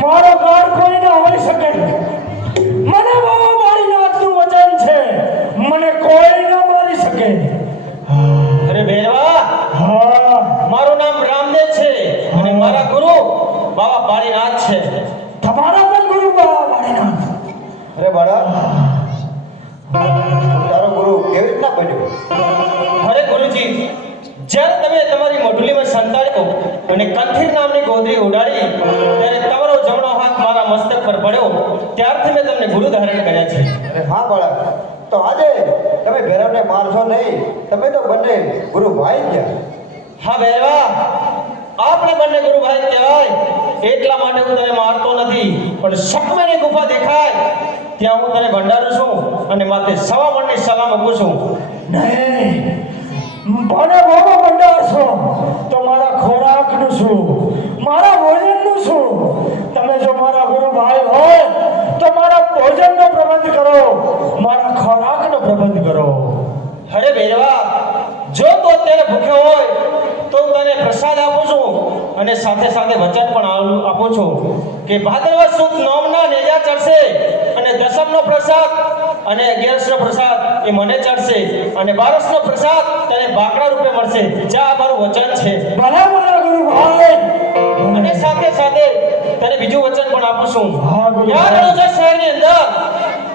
મારો હોઈ શકે? મને બાબા મારી વચન છે. મને કોઈ ના મારી શકે. અરે બેવા હા મારું નામ રામદેવ છે અને મારા ગુરુ બાબા બાળીનાથ છે. તમારા પણ ગુરુ બાબા બાળીનાથ અરે બાળા તારો ગુરુ કેવી રીતના બન્યો? અરે ગુરુજી જ્યારે તમે તમારી મોઢલીમાં સંતાડ્યો અને કંથીર નામની ગોદરી ઉડાડી ત્યારે તમારો જમણો હાથ મારા મસ્તક પર પડ્યો. ત્યારથી મેં તમને ગુરુ ધારણ કર્યા છે. અરે હા બાળક. તો આજે તમે ભેરવને મારશો નહીં. તમે તો બંને ગુરુ ભાઈ જ ગયા. હા ભૈરવા. આપણે બંને ગુરુ ભાઈ કહેવાય. એટલા માટે હું તને મારતો નથી પણ શકમેની ગુફા દેખાય. ત્યાં હું તને ભંડારું છું અને માથે સવા મણની સલામ આપું છું. નહીં મને બાબા ભંડારશો તો મારા ખોરાકનું શું મારા ભોજનનું શું તમે જો મારા ગુરુભાઈ હોય તો મારા ભોજનનો પ્રબંધ કરો મારા પ્રબંધ કરો. અરે ભેરવા જો તું અત્યારે ભૂખ્યો હોય તો હું તને પ્રસાદ આપું છું અને સાથે સાથે વચન પણ આપું છું કે ભાદરવ સુદ નોમના નેજા ચડશે અને દસમનો પ્રસાદ અને અગિયારસનો પ્રસાદ એ મને ચડશે અને બારસનો પ્રસાદ તને બાકડા રૂપે મળશે. જા આ મારું વચન છે. અને સાથે સાથે તને બીજું વચન પણ આપું છું. યાદ રણુજા શહેરની અંદર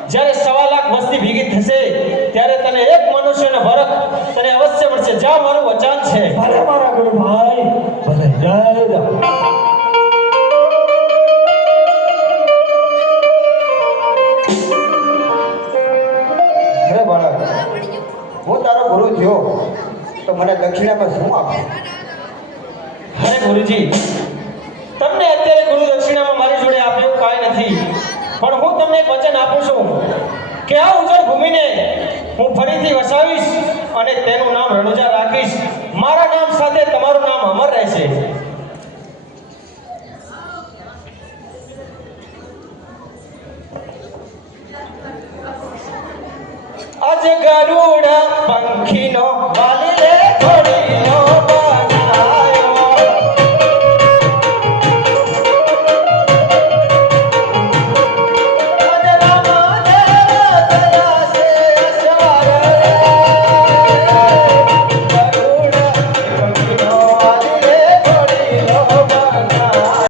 જ્યારે સવા લાખ વસ્તી ભેગી થશે ત્યારે તને એક મનુષ્યનો ભરત તને અવશ્ય મારું વચન છે. ભલે મારા ગુરુ ભાઈ ભલે જય અરે બાળા હું તારો ગુરુ થયો તો મને દક્ષિણામાં શું આપે? અરે ગુરુજી તમને અત્યારે ગુરુ દક્ષિણામાં મારી જોડે આપ્યું કાંઈ નથી. પણ હું તમને એક વચન આપું છું. કે આ ઉજળ ભૂમિને હું ફરીથી વસાવીશ અને તેનું નામ રણુજા રાખીશ. મારા નામ સાથે તમારું નામ અમર રહેશે. અજ ગરુડ પંખીનો વાલી